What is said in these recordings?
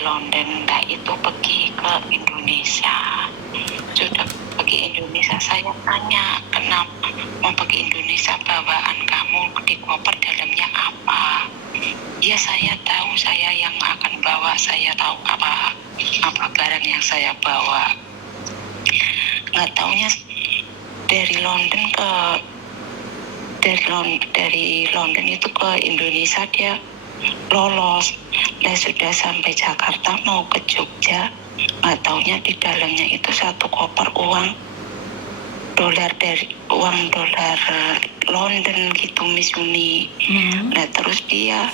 London, nah itu pergi ke Indonesia. Sudah pergi Indonesia, saya tanya, kenapa mau pergi Indonesia, bawaan kamu di koper dalamnya apa? Ya saya tahu, saya yang akan bawa, saya tahu apa barang yang saya bawa. Nggak taunya dari London itu ke Indonesia dia lolos. Dan sudah sampai Jakarta mau ke Jogja, nggak taunya di dalamnya itu satu koper uang dolar London gitu, Miss Uni. Nah terus dia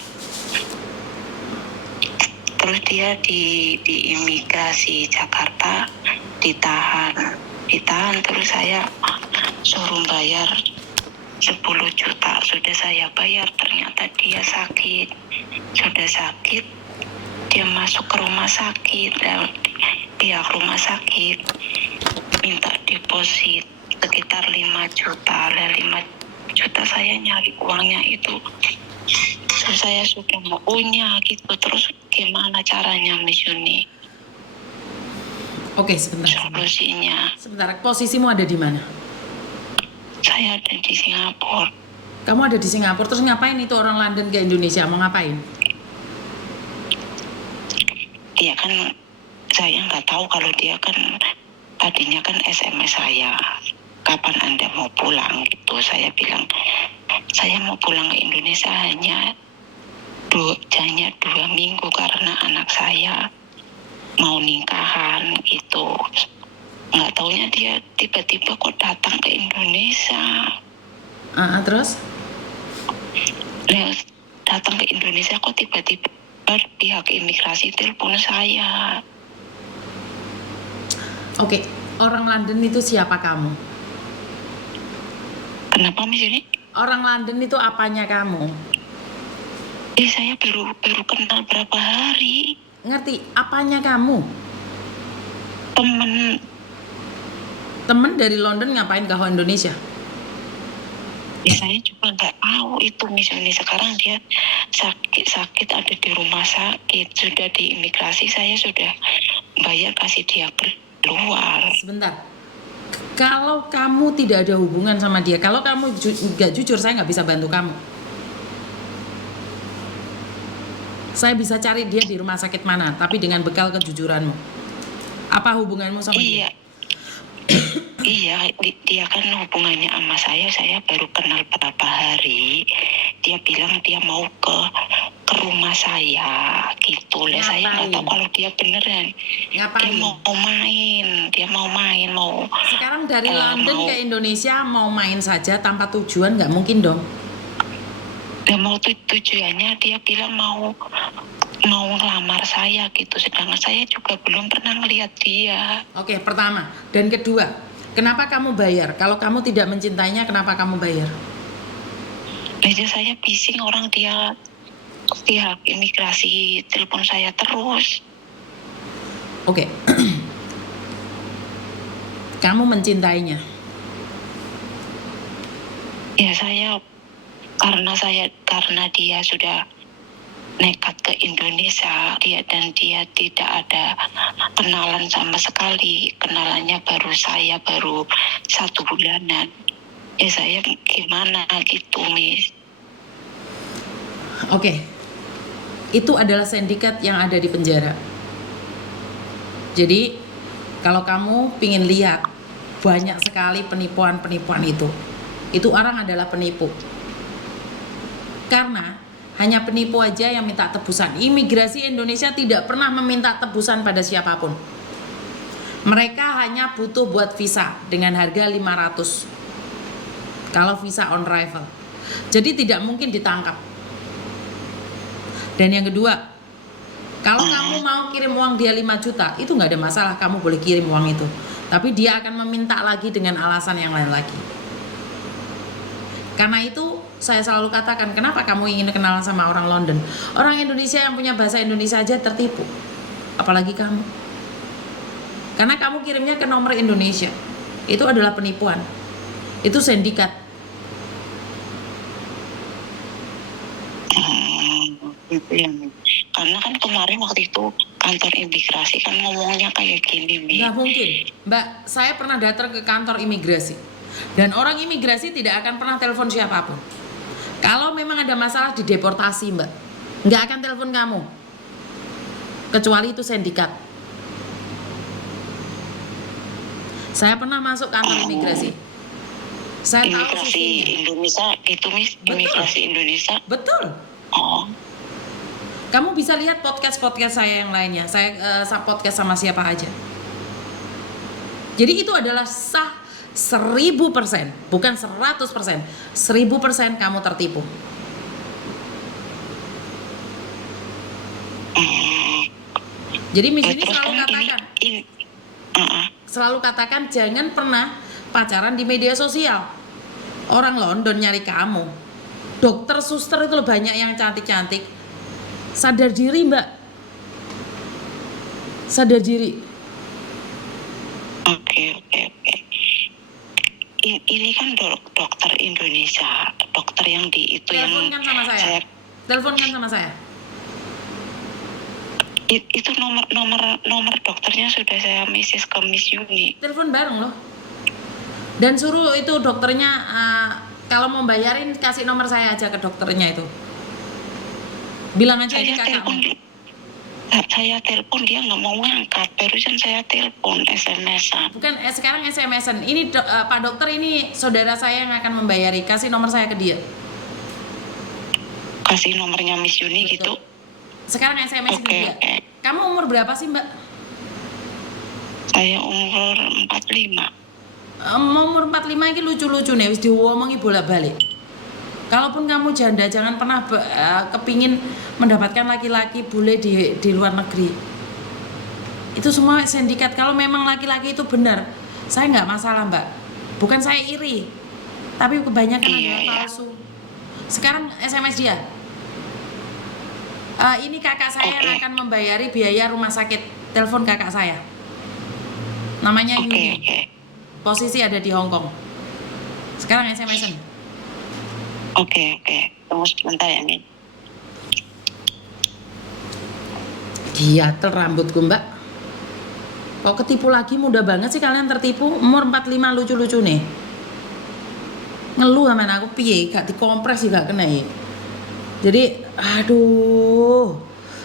di imigrasi Jakarta ditahan, terus saya suruh bayar 10 juta. Sudah saya bayar, ternyata dia sakit. Sudah sakit, dia masuk ke rumah sakit. Dan pihak rumah sakit minta deposit sekitar 5 juta. Dan 5 juta saya nyari uangnya itu. Terus saya sudah mau punya gitu. Terus gimana caranya, Miss Yuni? Oke, sebentar. Solusinya. Sebentar, posisimu ada di mana? Saya ada di Singapura. Kamu ada di Singapura, terus ngapain itu orang London ke Indonesia? Mau ngapain? Dia kan, saya nggak tahu kalau dia kan, tadinya kan SMS saya, kapan Anda mau pulang gitu. Saya bilang, saya mau pulang ke Indonesia hanya 2 minggu karena anak saya mau nikahan gitu. Nggak taunya dia tiba-tiba kok datang ke Indonesia. Terus? Datang ke Indonesia kok tiba-tiba pihak imigrasi telepon saya. Oke, orang London itu siapa kamu? Kenapa, Miss Yuni? Orang London itu apanya kamu? Saya baru kenal berapa hari. Ngerti, apanya kamu? Temen dari London ngapain ke Indonesia? Saya juga nggak tahu itu, Miss Yuni. Sekarang dia sakit ada di rumah sakit. Sudah di imigrasi, saya sudah bayar kasih dia keluar. Sebentar, kalau kamu tidak ada hubungan sama dia, kalau kamu nggak jujur, saya nggak bisa bantu kamu. Saya bisa cari dia di rumah sakit mana, tapi dengan bekal kejujuranmu. Apa hubunganmu sama dia? Iya, dia kan hubungannya sama saya baru kenal berapa hari. Dia bilang dia mau ke rumah saya gitu. Lah saya nggak tahu kalau dia beneran. Ngapain? Dia mau main. Sekarang dari London ke Indonesia mau main saja tanpa tujuan, nggak mungkin dong. Dan mau tujuannya dia bilang mau ngelamar saya gitu, sedangkan saya juga belum pernah ngelihat dia. Oke, pertama. Dan kedua, kenapa kamu bayar? Kalau kamu tidak mencintainya, kenapa kamu bayar? Jadi saya bising, orang dia pihak imigrasi telepon saya terus. Oke. Kamu mencintainya? Ya karena dia sudah nekat ke Indonesia, dia tidak ada kenalan sama sekali. Kenalannya baru 1 bulanan. Ya saya gimana gitu, Miss. Oke. Itu adalah sindikat yang ada di penjara. Jadi kalau kamu pingin lihat banyak sekali penipuan-penipuan itu orang adalah penipu. Karena hanya penipu aja yang minta tebusan. Imigrasi Indonesia tidak pernah meminta tebusan pada siapapun. Mereka hanya butuh buat visa dengan harga 500. Kalau visa on arrival. Jadi tidak mungkin ditangkap. Dan yang kedua, kalau kamu mau kirim uang dia 5 juta, itu nggak ada masalah, kamu boleh kirim uang itu. Tapi dia akan meminta lagi dengan alasan yang lain lagi. Karena itu saya selalu katakan, kenapa kamu ingin kenalan sama orang London? Orang Indonesia yang punya bahasa Indonesia aja tertipu, apalagi kamu. Karena kamu kirimnya ke nomor Indonesia. Itu adalah penipuan. Itu sindikat. karena kan kemarin waktu itu kantor imigrasi kan ngomongnya kayak gini, Mi. Nggak mungkin, Mbak. Saya pernah datang ke kantor imigrasi dan orang imigrasi tidak akan pernah telepon siapapun. Kalau memang ada masalah dideportasi, Mbak, nggak akan telepon kamu, kecuali itu sindikat. Saya pernah masuk kantor imigrasi. Saya tahu Imigrasi sistemnya. Indonesia itu, Miss. Betul. Imigrasi Indonesia. Betul. Oh, Kamu bisa lihat podcast saya yang lainnya. Saya podcast sama siapa aja. Jadi itu adalah sah 1000%, bukan 100%. 1000% kamu tertipu. Jadi Miss ini terus selalu kan katakan, ini selalu katakan jangan pernah pacaran di media sosial. Orang London nyari kamu. Dokter suster itu loh banyak yang cantik-cantik. Sadar diri, Mbak. Sadar diri. Oke. Ini kan dokter Indonesia, dokter yang di itu Teleponkan sama saya. Teleponkan sama saya. Itu nomor dokternya sudah saya message ke Miss Yuni. Telepon bareng loh. Dan suruh itu dokternya kalau mau bayarin kasih nomor saya aja ke dokternya itu. Bilang aja ini kakakmu. Saya telepon dia nggak mau ngangkat. Barusan saya telepon SMS-an. Bukan sekarang SMS-an. Ini Pak dokter ini saudara saya yang akan membayari. Kasih nomor saya ke dia. Kasih nomornya Miss Yuni. Betul. Gitu. Sekarang SMS ke dia. Oke. Kamu umur berapa sih, Mbak? Saya umur 45. Umur 45 ini lucu-lucu nih, wis diomongi bolak-balik. Kalaupun kamu janda, jangan pernah kepingin mendapatkan laki-laki bule di luar negeri. Itu semua sindikat. Kalau memang laki-laki itu benar, saya nggak masalah, Mbak. Bukan saya iri, tapi kebanyakan adalah palsu. Sekarang SMS dia. Ini kakak saya yang akan membayari biaya rumah sakit. Telepon kakak saya. Namanya Yuni. Posisi ada di Hong Kong. Sekarang SMS-an. Oke. Tunggu sebentar ya, Mi. Giatel rambutku, Mbak. Kok ketipu lagi, mudah banget sih kalian tertipu. Umur 45 lucu-lucu nih. Ngeluh sama aku piye, gak dikompres sih gak kena ya. Jadi, aduh.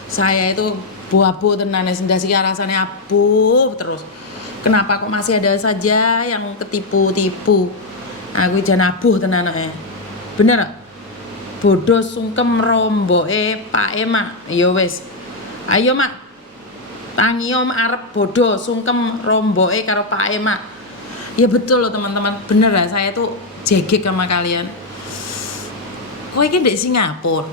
Saya itu bu-abu tenan sendasi rasane abu terus. Kenapa kok masih ada saja yang ketipu-tipu? Aku jangan abuh tenan ae. Bener gak? Bodoh sungkem romboke Pak Mak. Ya wis. Ayo Mak. Tangi om arep bodoh sungkem romboke karo Pak Mak. Ya betul loh teman-teman. Bener lah saya tuh jegek sama kalian. Kowe iki ndek Singapura.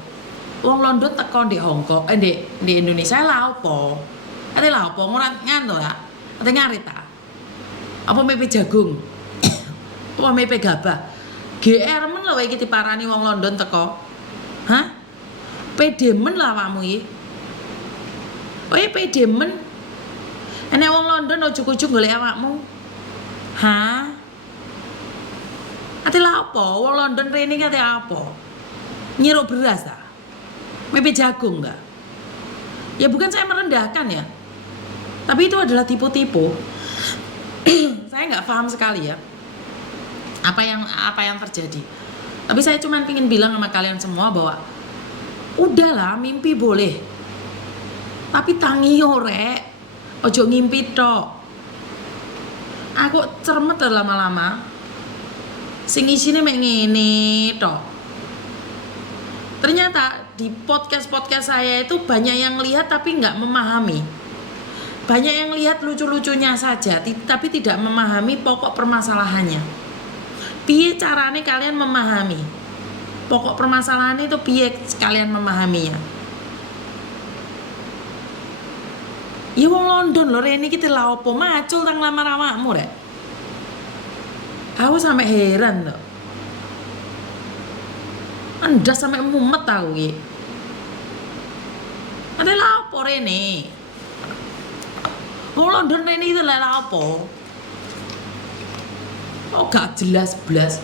Wong London teko ndek Hong Kong, di Indonesia lah opo? Ate lah opo ngurat nganto ya? Ate ngarit ta? Apa mepe jagung? Apa mepe gabah? GR men lho iki diparani wong London teko. Hah? Pede men lah awakmu iki. Kowe pede men. Enek wong London ujug-ujug golek awakmu. Hah? Ate lah apa? Wong London rene ki ate apa? Nyiruk beras ta? Mepe jagung enggak? Ya bukan saya merendahkan ya. Tapi itu adalah tipu-tipu. Saya nggak paham sekali ya apa yang terjadi. Tapi saya cuma ingin bilang sama kalian semua bahwa udahlah mimpi boleh, tapi tangi rek, ojo ngimpi tok. Aku cermet lama-lama, sing isine mek ngene tok. Ternyata di podcast saya itu banyak yang lihat tapi nggak memahami. Banyak yang lihat lucu-lucunya saja, tapi tidak memahami pokok permasalahannya. Piye carane kalian memahami? Pokok permasalahan itu piye kalian memahaminya? Ya wong London lho rene iki lha opo macul tang lamar awakmu rek. Aku sampe heran loh. Anda sampe mumet aku iki. Ate lha opo rene? Wong London rene itu lha apa? Oh gak jelas blas.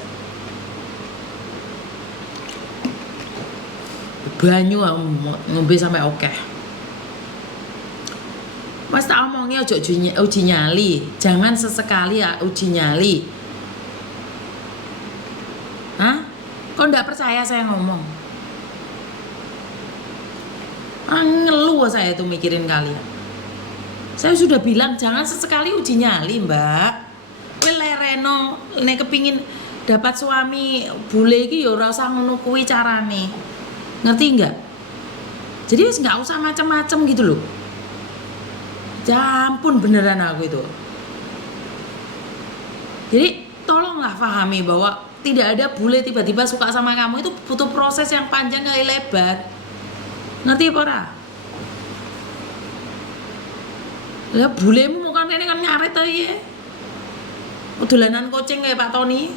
Banyu ngombe sampai oke. Mas tak omongnya ojo uji nyali, jangan sesekali ya uji nyali. Hah? Kok nggak percaya saya ngomong? Ngeluh saya tuh mikirin kalian. Saya sudah bilang jangan sesekali uji nyali, Mbak. Kowe lereno nek kepingin dapat suami bule iki ya ora usah ngono kuwi carane. Ngerti enggak? Jadi wis nggak usah macam-macam gitu loh. Ya ampun beneran aku itu. Jadi tolonglah pahami bahwa tidak ada bule tiba-tiba suka sama kamu, itu butuh proses yang panjang kali lebar. Ngerti apa ora? Lah bulemu mau kan ini kan nyaret to ya. Dolanan kucing kayak Pak Tony.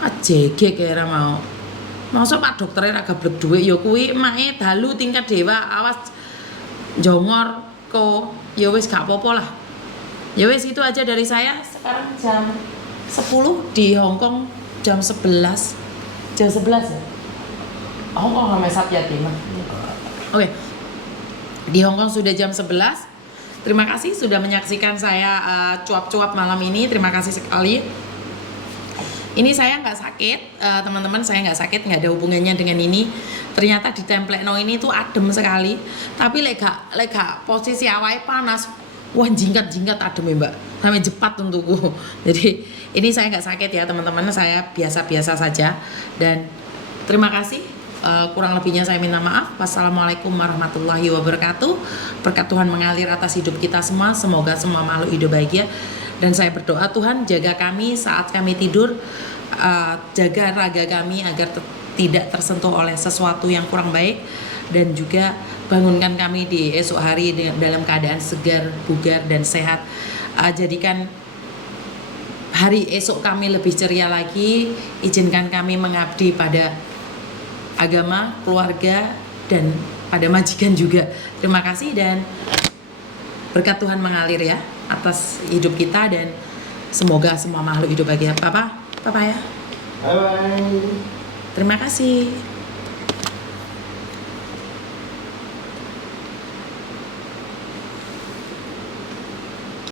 Ajege kayak ora mau. Masa Pak dokternya ra gablek dhuwit ya kuwi emake dalu tingkat dewa, awas jongor ko. Ya wis gak apa-apa lah. Ya wis itu aja dari saya. Sekarang jam 10 di Hongkong jam 11. Jam 11 ya? Hongkong sama Satyati mah. Oke. Di Hongkong sudah jam 11. Terima kasih sudah menyaksikan saya cuap-cuap malam ini. Terima kasih sekali. Ini saya nggak sakit, teman-teman, saya nggak sakit, nggak ada hubungannya dengan ini. Ternyata di template no ini tuh adem sekali. Tapi lega posisi awalnya panas. Wah jingkat adem ya mbak, sampai jepat untukku. Jadi ini saya nggak sakit ya teman-teman, saya biasa-biasa saja. Dan terima kasih. Kurang lebihnya saya minta maaf. Wassalamualaikum warahmatullahi wabarakatuh. Berkat Tuhan mengalir atas hidup kita semua. Semoga semua makhluk hidup bahagia. Dan saya berdoa Tuhan jaga kami saat kami tidur, jaga raga kami agar tidak tersentuh oleh sesuatu yang kurang baik, dan juga bangunkan kami di esok hari dalam keadaan segar, bugar, dan sehat. Jadikan hari esok kami lebih ceria lagi. Izinkan kami mengabdi pada agama, keluarga, dan pada majikan juga. Terima kasih dan berkat Tuhan mengalir ya atas hidup kita, dan semoga semua makhluk hidup bahagia. Papa ya. Bye bye. Terima kasih.